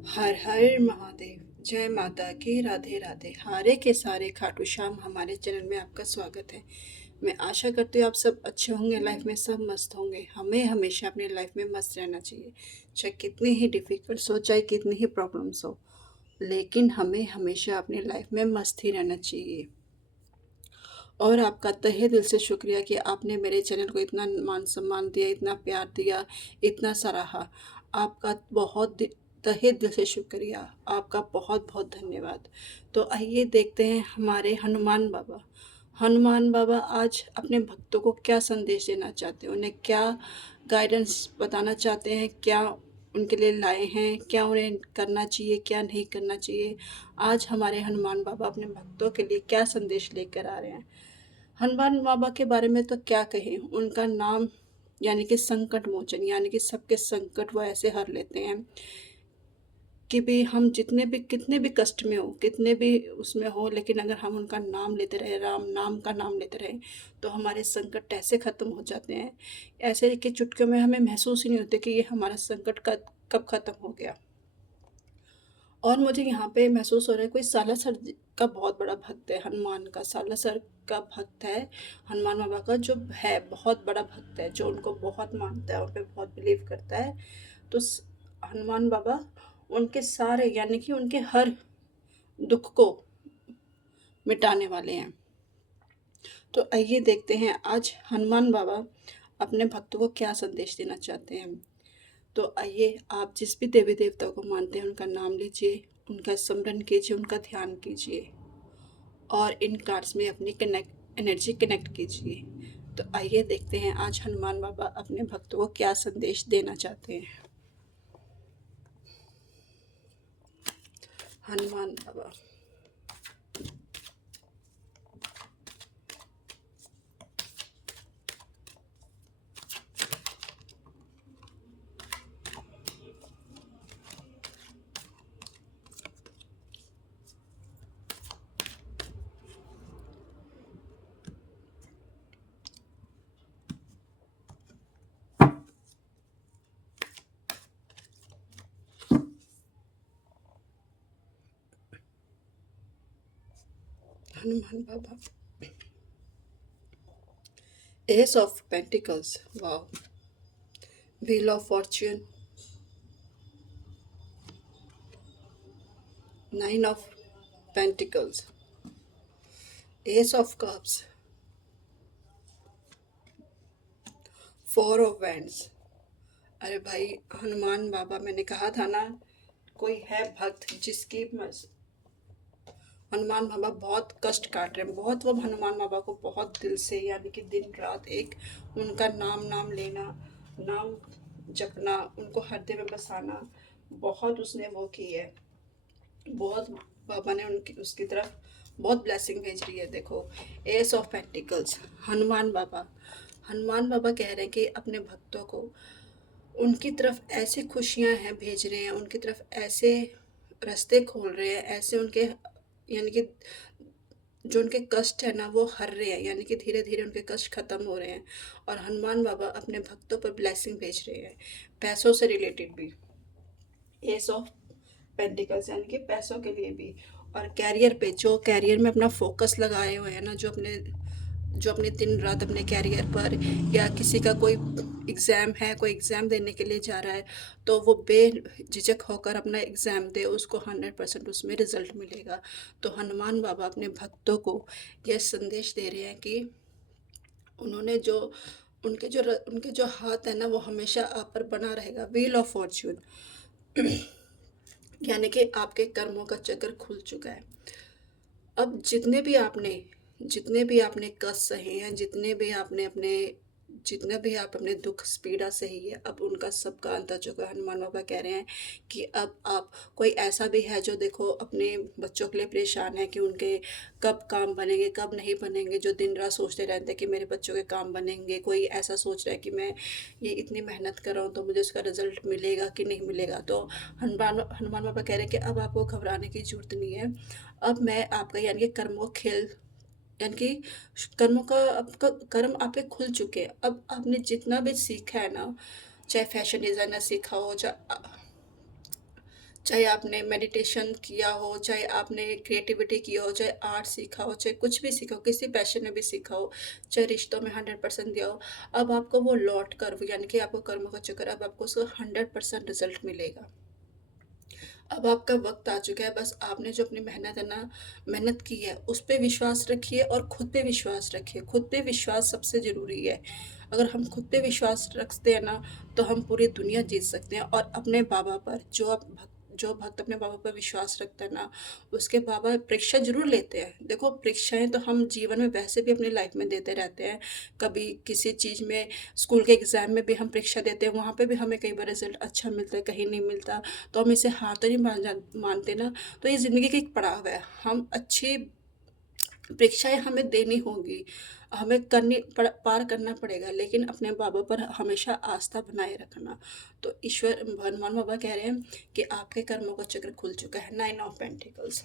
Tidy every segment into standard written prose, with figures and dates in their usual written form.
हर हर महादेव। जय माता की, राधे राधे। हारे के सारे खाटू श्याम हमारे चैनल में आपका स्वागत है। मैं आशा करती हूँ आप सब अच्छे होंगे, लाइफ में सब मस्त होंगे। हमें हमेशा अपनी लाइफ में मस्त रहना चाहिए, चाहे कितनी ही डिफिकल्ट हो, चाहे कितनी ही प्रॉब्लम्स हो, लेकिन हमें हमेशा अपनी लाइफ में मस्त ही रहना चाहिए। और आपका तहे दिल से शुक्रिया कि आपने मेरे चैनल को इतना मान सम्मान दिया, इतना प्यार दिया, इतना सराहा। आपका तहे दिल से शुक्रिया। आपका बहुत बहुत धन्यवाद। तो आइए देखते हैं हमारे हनुमान बाबा। हनुमान बाबा आज अपने भक्तों को क्या संदेश देना चाहते हैं, उन्हें क्या गाइडेंस बताना चाहते हैं, क्या उनके लिए लाए हैं, क्या उन्हें करना चाहिए, क्या नहीं करना चाहिए। आज हमारे हनुमान बाबा अपने भक्तों के लिए क्या संदेश लेकर आ रहे हैं। हनुमान बाबा के बारे में तो क्या कहें, उनका नाम यानी कि संकट मोचन, यानी कि सबके संकट वो ऐसे हर लेते हैं कि भी हम जितने भी कितने भी कष्ट में हो, कितने भी उसमें हो, लेकिन अगर हम उनका नाम लेते रहे, राम नाम का नाम लेते रहे, तो हमारे संकट ऐसे ख़त्म हो जाते हैं, ऐसे कि चुटकियों में हमें महसूस ही नहीं होते कि ये हमारा संकट का कब ख़त्म हो गया। और मुझे यहाँ पे महसूस हो रहा है कोई सालासर का बहुत बड़ा भक्त है, हनुमान का सालासर का भक्त है। हनुमान बाबा का जो है बहुत बड़ा भक्त है, जो उनको बहुत मानता है, उन पे बहुत बिलीव करता है। तो हनुमान बाबा उनके सारे यानी कि उनके हर दुख को मिटाने वाले हैं। तो आइए देखते हैं आज हनुमान बाबा अपने भक्तों को क्या संदेश देना चाहते हैं। तो आइए, आप जिस भी देवी देवता को मानते हैं उनका नाम लीजिए, उनका स्मरण कीजिए, उनका ध्यान कीजिए और इन कार्ड्स में अपनी एनर्जी कनेक्ट कीजिए। तो आइए देखते हैं आज हनुमान बाबा अपने भक्तों को क्या संदेश देना चाहते हैं। Hanuman Baba. Hanuman Baba. Ace of pentacles, wow. Wheel of fortune, nine of pentacles, ace of cups, four of wands. अरे भाई, हनुमान बाबा, मैंने कहा था ना, कोई है भक्त जिसकी हनुमान बाबा बहुत कष्ट काट रहे हैं, बहुत वो हनुमान बाबा को बहुत दिल से यानी कि दिन रात एक उनका नाम नाम लेना, नाम जपना, उनको हृदय में बसाना, बहुत उसने वो की है। बहुत बाबा ने उनकी उसकी तरफ बहुत ब्लेसिंग भेज रही है। देखो, S of pentacles, Hanuman Baba. Hanuman बाबा कह रहे हैं कि अपने भक्तों को उनकी तरफ ऐसे खुशियां हैं भेज रहे हैं, उनकी तरफ ऐसे रास्ते खोल रहे हैं, ऐसे उनके यानी कि जो उनके कष्ट है ना वो हर रहे हैं, यानी कि धीरे धीरे उनके कष्ट खत्म हो रहे हैं। और हनुमान बाबा अपने भक्तों पर ब्लेसिंग भेज रहे हैं, पैसों से रिलेटेड भी। एस ऑफ पेंटिकल्स यानी कि पैसों के लिए भी। और कैरियर पे, जो कैरियर में अपना फोकस लगाए हुए हैं ना, जो अपने दिन रात अपने कैरियर पर, या किसी का कोई एग्ज़ाम है, कोई एग्ज़ाम देने के लिए जा रहा है, तो वो बेझिझक होकर अपना एग्ज़ाम दे, उसको 100% उसमें रिजल्ट मिलेगा। तो हनुमान बाबा अपने भक्तों को यह संदेश दे रहे हैं कि उन्होंने जो उनके जो हाथ है ना वो हमेशा आप पर बना रहेगा। व्हील ऑफ फॉर्च्यून यानी कि आपके कर्मों का चक्र खुल चुका है। अब जितने भी आपने कष्ट सहे हैं, जितना भी आप अपने दुख पीड़ा सही है, अब उनका सबका अंत आ चुका है। हनुमान बाबा कह रहे हैं कि अब आप, कोई ऐसा भी है जो देखो अपने बच्चों के लिए परेशान है कि उनके कब काम बनेंगे, कब नहीं बनेंगे, जो दिन रात सोचते रहते हैं कि मेरे बच्चों के काम बनेंगे। कोई ऐसा सोच रहा है कि मैं ये इतनी मेहनत कर रहा हूँ तो मुझे उसका रिजल्ट मिलेगा कि नहीं मिलेगा। तो हनुमान बाबा कह रहे हैं कि अब आपको घबराने की जरूरत नहीं है। अब मैं आपका यानी कि कर्मों खेल यानी कि कर्मों का, आपका कर्म आपके खुल चुके हैं। अब आपने जितना भी सीखा है ना, चाहे फैशन डिज़ाइनर सीखा हो, चाहे आपने मेडिटेशन किया हो, चाहे आपने क्रिएटिविटी किया हो, चाहे आर्ट सीखा हो, चाहे कुछ भी सीखा हो, किसी पैशन में भी सीखा हो, चाहे रिश्तों में 100% दिया हो, अब आपको वो लौट कर यानी कि आपको कर्मों का चक्कर, अब आपको उसका 100% रिजल्ट मिलेगा। अब आपका वक़्त आ चुका है, बस आपने जो अपनी मेहनत है ना, मेहनत की है, उस पे विश्वास रखिए और खुद पे विश्वास रखिए। खुद पे विश्वास सबसे ज़रूरी है। अगर हम खुद पे विश्वास रखते हैं ना, तो हम पूरी दुनिया जीत सकते हैं। और अपने बाबा पर जो भक्त अपने बाबा पर विश्वास रखता है ना, उसके बाबा परीक्षा ज़रूर लेते हैं। देखो, परीक्षाएँ तो हम जीवन में वैसे भी अपनी लाइफ़ में देते रहते हैं। कभी किसी चीज़ में, स्कूल के एग्ज़ाम में भी हम परीक्षा देते हैं, वहाँ पे भी हमें कई बार रिज़ल्ट अच्छा मिलता है, कहीं नहीं मिलता। तो हम इसे हार तो नहीं मानते ना। तो ये ज़िंदगी का एक पड़ाव है। हम अच्छी परीक्षाएँ हमें देनी होंगी, हमें पार करना पड़ेगा, लेकिन अपने बाबा पर हमेशा आस्था बनाए रखना। तो ईश्वर हनुमान बाबा कह रहे हैं कि आपके कर्मों का चक्र खुल चुका है। 9 ऑफ पेंटिकल्स।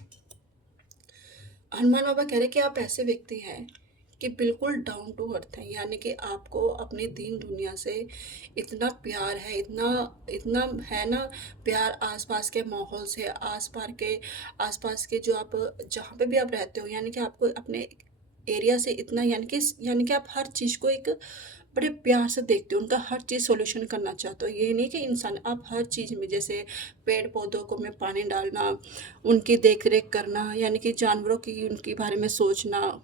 हनुमान बाबा कह रहे हैं कि आप ऐसे व्यक्ति हैं कि बिल्कुल डाउन टू अर्थ हैं, यानी कि आपको अपनी दीन दुनिया से इतना प्यार है, इतना इतना है ना, प्यार आसपास के माहौल से, आसपास के जो आप जहाँ पे भी आप रहते हो, यानी कि आपको अपने एरिया से इतना, यानी कि आप हर चीज़ को एक बड़े प्यार से देखते हो, उनका हर चीज़ सॉल्यूशन करना चाहते हो। ये नहीं कि इंसान, आप हर चीज़ में, जैसे पेड़ पौधों को में पानी डालना, उनकी देख रेख करना, यानी कि जानवरों की, उनके बारे में सोचना,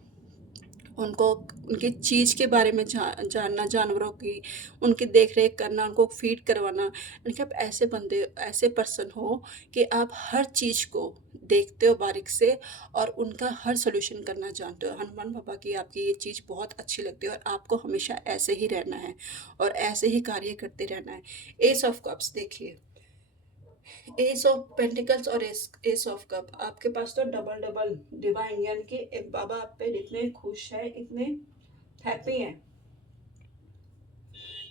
उनको उनकी चीज़ के बारे में जानना, जानवरों की, उनकी देख रेख करना, उनको फीड करवाना, यानी कि आप ऐसे बंदे, ऐसे पर्सन हो कि आप हर चीज़ को देखते हो बारीक से और उनका हर सॉल्यूशन करना जानते हो। हनुमान बाबा की आपकी ये चीज़ बहुत अच्छी लगती है और आपको हमेशा ऐसे ही रहना है और ऐसे ही कार्य करते रहना है। एस ऑफ कप्स देखिए, एस ऑफ पेंटिकल्स और एस ऑफ कप, आपके पास तो डबल डबल डिवाइन, यानी कि बाबा आप पे इतने खुश हैं, इतने हैप्पी हैं,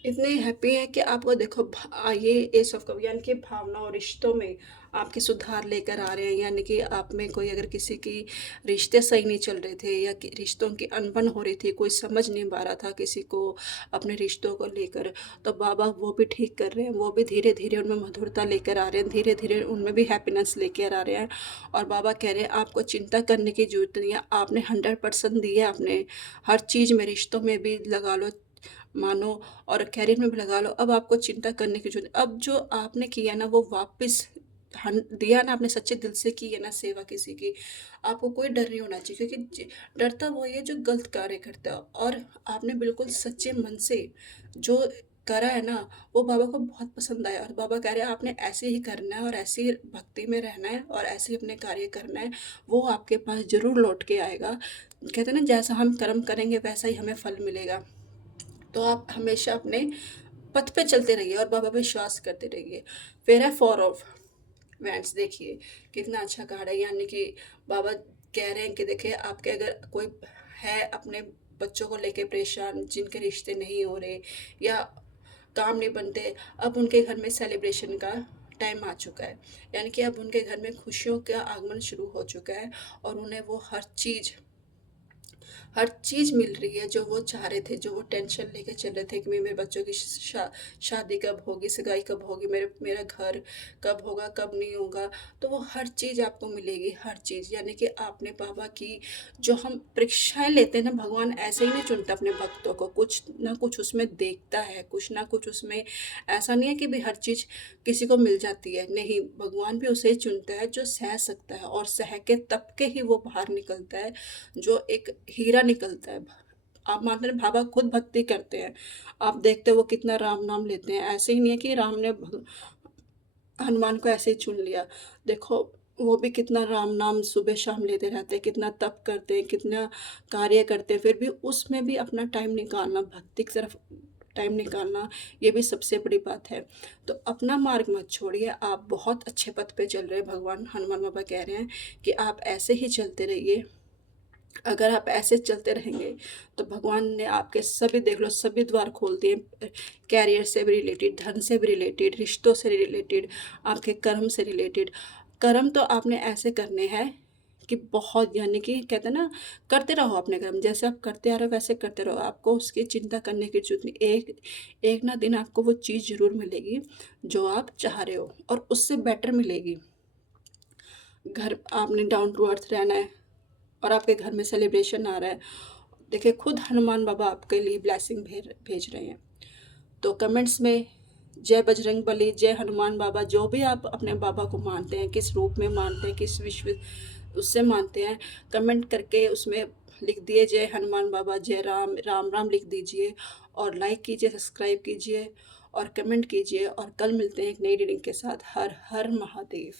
इतने हैप्पी हैं कि आपको देखो ये एस ऑफ कप, यानी कि भावना और रिश्तों में आपके सुधार लेकर आ रहे हैं। यानी कि आप में कोई, अगर किसी की रिश्ते सही नहीं चल रहे थे या रिश्तों की अनबन हो रही थी, कोई समझ नहीं पा रहा था किसी को अपने रिश्तों को लेकर, तो बाबा वो भी ठीक कर रहे हैं। वो भी धीरे धीरे उनमें मधुरता लेकर आ रहे हैं, धीरे धीरे उनमें भी हैप्पीनेस लेकर आ रहे हैं। और बाबा कह रहे हैं आपको चिंता करने की जरूरत नहीं है, आपने 100% दिया, आपने हर चीज़ में, रिश्तों में भी लगा लो, मानो, और करियर में भी लगा लो। अब आपको चिंता करने की ज़रूरत, अब जो आपने किया ना वो वापस दिया ना, आपने सच्चे दिल से की है ना सेवा किसी की, आपको कोई डर नहीं होना चाहिए, क्योंकि डरता वो है जो गलत कार्य करता है। और आपने बिल्कुल सच्चे मन से जो करा है ना, वो बाबा को बहुत पसंद आया। और बाबा कह रहे हैं आपने ऐसे ही करना है और ऐसे ही भक्ति में रहना है और ऐसे ही अपने कार्य करना है, वो आपके पास ज़रूर लौट के आएगा। कहते हैं ना, जैसा हम कर्म करेंगे वैसा ही हमें फल मिलेगा। तो आप हमेशा अपने पथ पे चलते रहिए और बाबा पे विश्वास करते रहिए। फिर है फोर ऑफ वैंड्स, देखिए कितना अच्छा कार्ड है। यानी कि बाबा कह रहे हैं कि देखिए, आपके अगर कोई है अपने बच्चों को लेके परेशान, जिनके रिश्ते नहीं हो रहे या काम नहीं बनते, अब उनके घर में सेलिब्रेशन का टाइम आ चुका है। यानी कि अब उनके घर में खुशियों का आगमन शुरू हो चुका है और उन्हें वो हर चीज़ मिल रही है जो वो चाह रहे थे, जो वो टेंशन लेके चल रहे थे कि मेरे बच्चों की शादी कब होगी, सगाई कब होगी, मेरा घर कब होगा, कब नहीं होगा। तो वो हर चीज़ आपको मिलेगी, हर चीज़। यानी कि आपने बाबा की जो हम परीक्षाएं लेते हैं ना, भगवान ऐसे ही नहीं चुनता अपने भक्तों को, कुछ ना कुछ उसमें देखता है, कुछ ना कुछ उसमें। ऐसा नहीं है कि भी हर चीज़ किसी को मिल जाती है, नहीं, भगवान भी उसे ही चुनता है जो सह सकता है और सह के तब के ही वो बाहर निकलता है, जो एक हीरा निकलता है। आप मानते हैं बाबा खुद भक्ति करते हैं, आप देखते हो वो कितना राम नाम लेते हैं। ऐसे ही नहीं है कि राम ने हनुमान को ऐसे ही चुन लिया। देखो, वो भी कितना राम नाम सुबह शाम लेते रहते हैं, कितना तप करते हैं, कितना कार्य करते हैं, फिर भी उसमें भी अपना टाइम निकालना, भक्ति की तरफ टाइम निकालना, ये भी सबसे बड़ी बात है। तो अपना मार्ग मत छोड़िए, आप बहुत अच्छे पथ पे चल रहे हैं। भगवान हनुमान बाबा कह रहे हैं कि आप ऐसे ही चलते रहिए। अगर आप ऐसे चलते रहेंगे तो भगवान ने आपके सभी, देख लो, सभी द्वार खोल दिए। कैरियर से भी रिलेटेड, धन से भी रिलेटेड, रिश्तों से रिलेटेड, आपके कर्म से रिलेटेड। कर्म तो आपने ऐसे करने हैं कि बहुत, यानी कि कहते हैं ना, करते रहो अपने कर्म, जैसे आप करते आ रहे हो वैसे करते रहो, आपको उसकी चिंता करने की जरूरत नहीं। एक एक ना दिन आपको वो चीज़ ज़रूर मिलेगी जो आप चाह रहे हो और उससे बेटर मिलेगी। घर आपने डाउन टू अर्थ रहना है और आपके घर में सेलिब्रेशन आ रहा है। देखिए खुद हनुमान बाबा आपके लिए ब्लेसिंग भेज रहे हैं। तो कमेंट्स में जय बजरंग बली, जय हनुमान बाबा, जो भी आप अपने बाबा को मानते हैं, किस रूप में मानते हैं, किस विश्व उससे मानते हैं, कमेंट करके उसमें लिख दिए जय हनुमान बाबा, जय राम, राम राम लिख दीजिए और लाइक कीजिए, सब्सक्राइब कीजिए और कमेंट कीजिए। और कल मिलते हैं एक नई रीडिंग के साथ। हर हर महादेव।